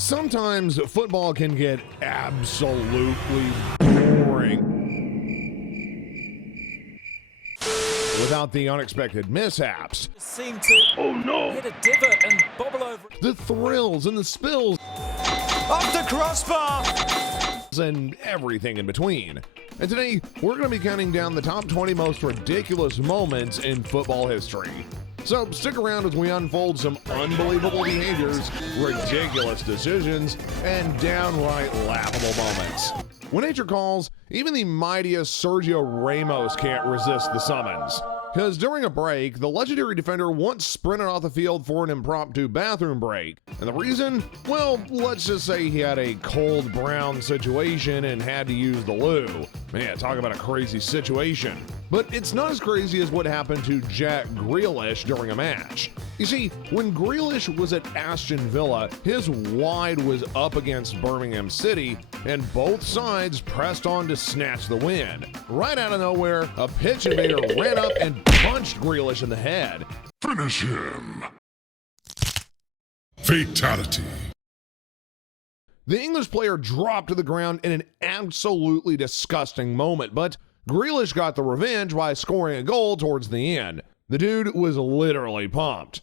Sometimes football can get absolutely boring without the unexpected mishaps. Seem to hit a divot and bobble over. The thrills and the spills. Off the crossbar! And everything in between. And today, we're going to be counting down the top 20 most ridiculous moments in football history. So stick around as we unfold some unbelievable behaviors, ridiculous decisions, and downright laughable moments. When nature calls, even the mightiest Sergio Ramos can't resist the summons. Because during a break, the legendary defender once sprinted off the field for an impromptu bathroom break. And the reason? Well, let's just say he had a cold brown situation and had to use the loo. Man, talk about a crazy situation. But it's not as crazy as what happened to Jack Grealish during a match. You see, when Grealish was at Aston Villa, his wide was up against Birmingham City, and both sides pressed on to snatch the win. Right out of nowhere, a pitch invader ran up and punched Grealish in the head. Finish him. Fatality. The English player dropped to the ground in an absolutely disgusting moment, but Grealish got the revenge by scoring a goal towards the end. The dude was literally pumped.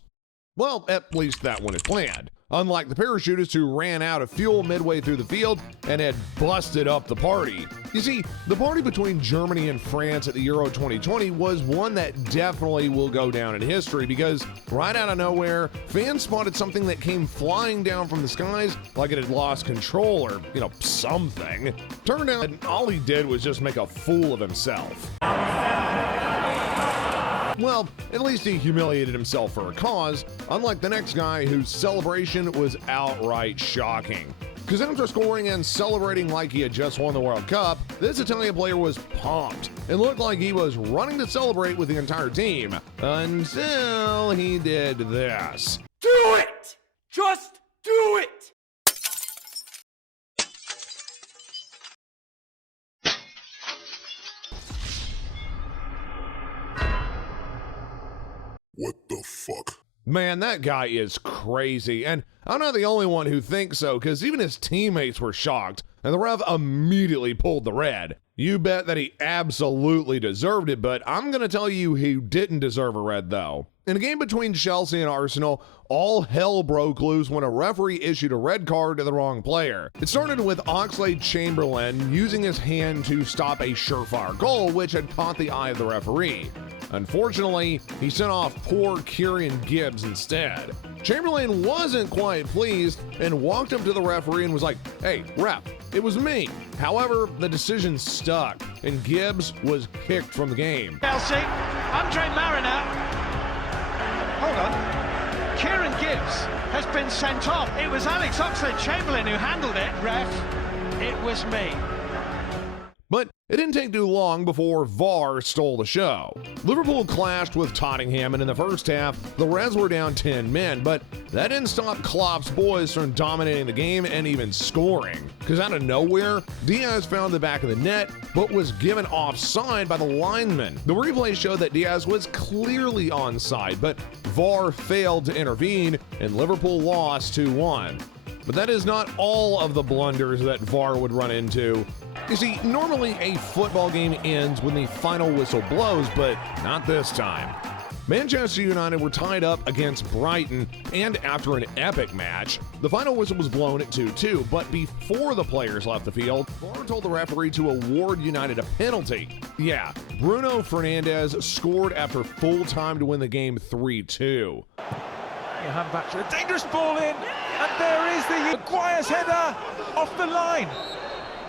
Well, at least that one is planned. Unlike the parachutists who ran out of fuel midway through the field and had busted up the party. You see, the party between Germany and France at the Euro 2020 was one that definitely will go down in history because right out of nowhere, fans spotted something that came flying down from the skies like it had lost control or, something. Turned out all he did was just make a fool of himself. Well, at least he humiliated himself for a cause, unlike the next guy whose celebration was outright shocking. Because after scoring and celebrating like he had just won the World Cup, this Italian player was pumped and looked like he was running to celebrate with the entire team, until he did this. Do it! Just do it! What the fuck? Man, that guy is crazy, and I'm not the only one who thinks so, because even his teammates were shocked, and the ref immediately pulled the red. You bet that he absolutely deserved it, but I'm going to tell you he didn't deserve a red, though. In a game between Chelsea and Arsenal, all hell broke loose when a referee issued a red card to the wrong player. It started with Oxlade-Chamberlain using his hand to stop a surefire goal, which had caught the eye of the referee. Unfortunately, he sent off poor Kieran Gibbs instead. Chamberlain wasn't quite pleased and walked up to the referee and was like, "Hey, ref, it was me." However, the decision stuck, and Gibbs was kicked from the game. Chelsea, Andre Mariner. Hold on. Kieran Gibbs has been sent off. It was Alex Oxlade-Chamberlain who handled it. Ref, it was me. But it didn't take too long before VAR stole the show. Liverpool clashed with Tottenham, and in the first half, the Reds were down 10 men, but that didn't stop Klopp's boys from dominating the game and even scoring. Because out of nowhere, Diaz found the back of the net, but was given offside by the lineman. The replay showed that Diaz was clearly onside, but VAR failed to intervene, and Liverpool lost 2-1. But that is not all of the blunders that VAR would run into. You see, normally a football game ends when the final whistle blows, but not this time. Manchester United were tied up against Brighton, and after an epic match, the final whistle was blown at 2-2, but before the players left the field, VAR told the referee to award United a penalty. Yeah, Bruno Fernandes scored after full time to win the game 3-2. You hand back to a dangerous ball in, and there is the Maguire's header off the line.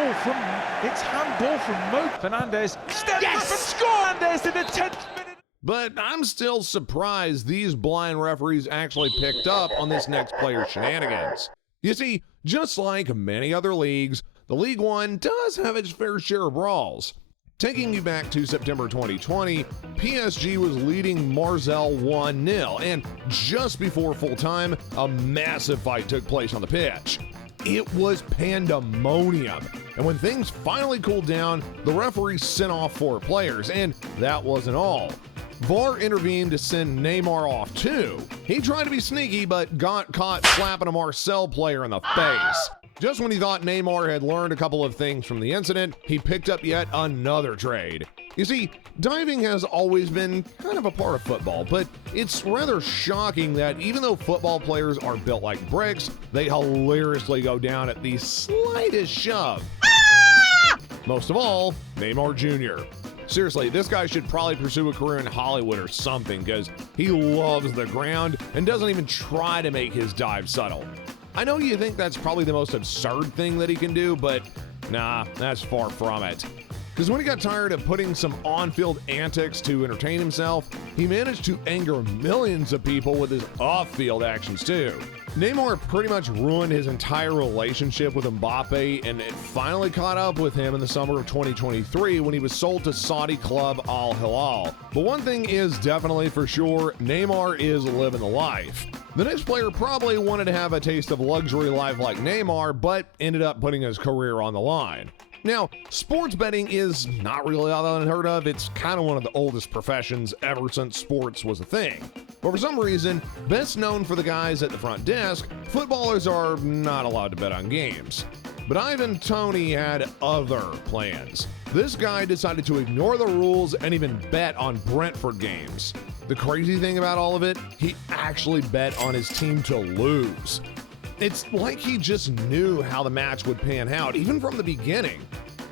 It's handball from Mo Fernandes. Steps up and score! Fernandes in the 10th minute. But I'm still surprised these blind referees actually picked up on this next player's shenanigans. You see, just like many other leagues, the League One does have its fair share of brawls. Taking you back to September 2020, PSG was leading Marseille 1-0, and just before full time, a massive fight took place on the pitch. It was pandemonium, and when things finally cooled down, the referee sent off 4 players, and that wasn't all. VAR intervened to send Neymar off too. He tried to be sneaky, but got caught slapping a Marseille player in the face. Just when he thought Neymar had learned a couple of things from the incident, he picked up yet another trade. You see, diving has always been kind of a part of football, but it's rather shocking that even though football players are built like bricks, they hilariously go down at the slightest shove. Most of all, Neymar Jr. Seriously, this guy should probably pursue a career in Hollywood or something because he loves the ground and doesn't even try to make his dive subtle. I know you think that's probably the most absurd thing that he can do, but nah, that's far from it. Because when he got tired of putting some on-field antics to entertain himself, he managed to anger millions of people with his off-field actions too. Neymar pretty much ruined his entire relationship with Mbappe, and it finally caught up with him in the summer of 2023 when he was sold to Saudi club Al Hilal. But one thing is definitely for sure, Neymar is living the life. The next player probably wanted to have a taste of luxury life like Neymar, but ended up putting his career on the line. Now, sports betting is not really all that unheard of. It's kind of one of the oldest professions ever since sports was a thing. But for some reason, best known for the guys at the front desk, footballers are not allowed to bet on games. But Ivan Toney had other plans. This guy decided to ignore the rules and even bet on Brentford games. The crazy thing about all of it, he actually bet on his team to lose. It's like he just knew how the match would pan out, even from the beginning.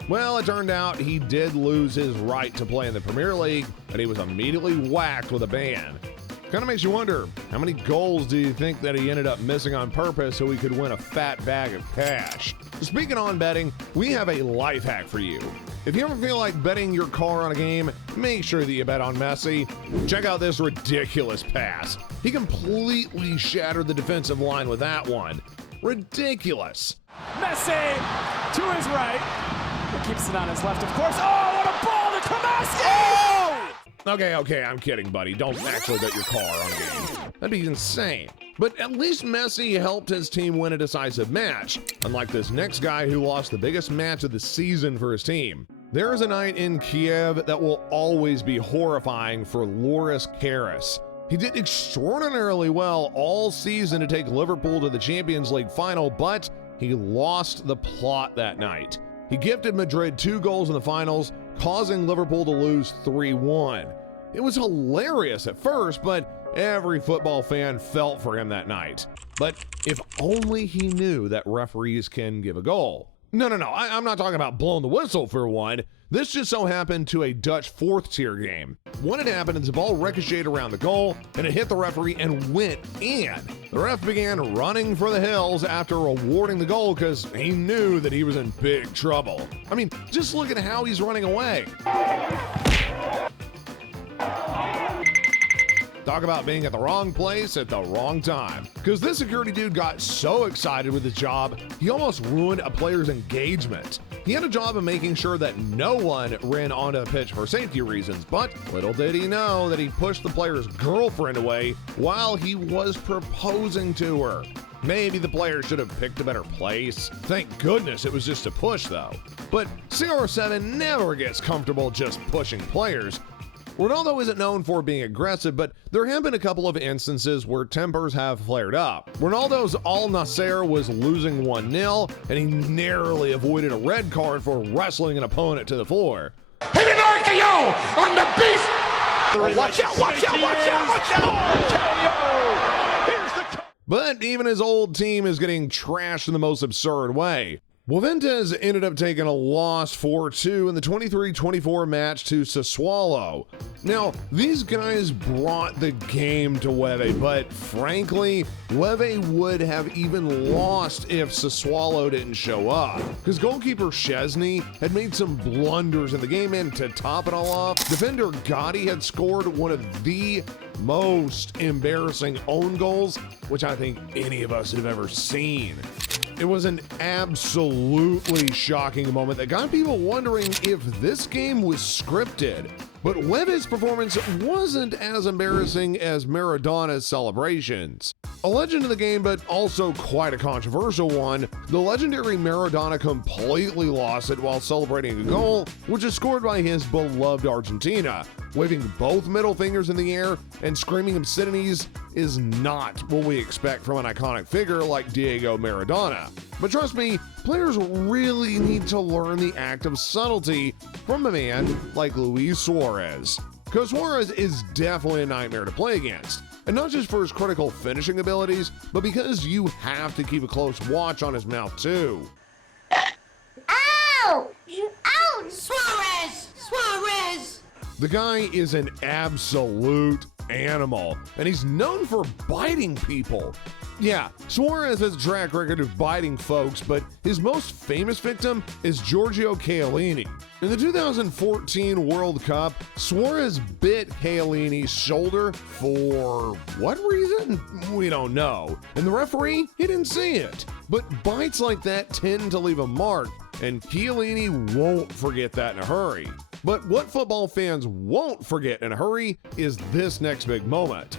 Well, it turned out he did lose his right to play in the Premier League, and he was immediately whacked with a ban. Kind of makes you wonder, how many goals do you think that he ended up missing on purpose so he could win a fat bag of cash? Speaking on betting, we have a life hack for you. If you ever feel like betting your car on a game, make sure that you bet on Messi. Check out this ridiculous pass. He completely shattered the defensive line with that one. Ridiculous. Messi to his right. He keeps it on his left, of course. Oh, what a ball to Kamaski! Oh! Okay, I'm kidding, buddy. Don't actually bet your car on games. That'd be insane. But at least Messi helped his team win a decisive match, unlike this next guy who lost the biggest match of the season for his team. There is a night in Kiev that will always be horrifying for Loris Karius. He did extraordinarily well all season to take Liverpool to the Champions League final, but he lost the plot that night. He gifted Madrid 2 goals in the finals, causing Liverpool to lose 3-1. It was hilarious at first, but every football fan felt for him that night. But if only he knew that referees can give a goal. No, I'm not talking about blowing the whistle for one. This just so happened to a Dutch 4th tier game. What had happened is the ball ricocheted around the goal and it hit the referee and went in. The ref began running for the hills after awarding the goal because he knew that he was in big trouble. I mean, just look at how he's running away. Talk about being at the wrong place at the wrong time. Because this security dude got so excited with his job, he almost ruined a player's engagement. He had a job of making sure that no one ran onto the pitch for safety reasons, but little did he know that he pushed the player's girlfriend away while he was proposing to her. Maybe the player should have picked a better place. Thank goodness it was just a push though. But CR7 never gets comfortable just pushing players. Ronaldo isn't known for being aggressive, but there have been a couple of instances where tempers have flared up. Ronaldo's Al Nassr was losing 1-0, and he narrowly avoided a red card for wrestling an opponent to the floor. Hit an RKO on the beast! Watch out! But even his old team is getting trashed in the most absurd way. Juventus ended up taking a loss 4-2 in the 23-24 match to Sassuolo. Now, these guys brought the game to Juve, but frankly, Juve would have even lost if Sassuolo didn't show up. Because goalkeeper Szczesny had made some blunders in the game, and to top it all off, defender Gotti had scored one of the most embarrassing own goals, which I think any of us have ever seen. It was an absolutely shocking moment that got people wondering if this game was scripted. But Juve's performance wasn't as embarrassing as Maradona's celebrations. A legend of the game, but also quite a controversial one, the legendary Maradona completely lost it while celebrating a goal, which is scored by his beloved Argentina. waving both middle fingers in the air and screaming obscenities is not what we expect from an iconic figure like Diego Maradona. But trust me, players really need to learn the act of subtlety from a man like Luis Suarez. Because Suarez is definitely a nightmare to play against. And not just for his critical finishing abilities, but because you have to keep a close watch on his mouth too. Ow! Ouch! Suarez! Suarez! The guy is an absolute animal, and he's known for biting people. Yeah, Suarez has a track record of biting folks, but his most famous victim is Giorgio Chiellini. In the 2014 World Cup, Suarez bit Chiellini's shoulder for what reason? We don't know. And the referee, he didn't see it. But bites like that tend to leave a mark, and Chiellini won't forget that in a hurry. But what football fans won't forget in a hurry is this next big moment.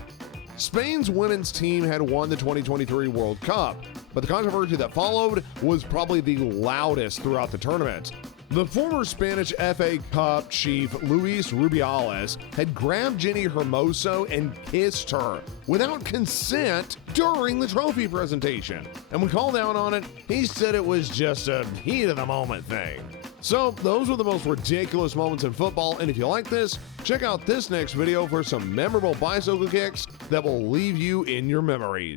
Spain's women's team had won the 2023 World Cup, but the controversy that followed was probably the loudest throughout the tournament. The former Spanish FA Cup chief Luis Rubiales had grabbed Jenny Hermoso and kissed her without consent during the trophy presentation. And when called out on it, he said it was just a heat of the moment thing. So those were the most ridiculous moments in football, and if you like this, check out this next video for some memorable bicycle kicks that will leave you in your memories.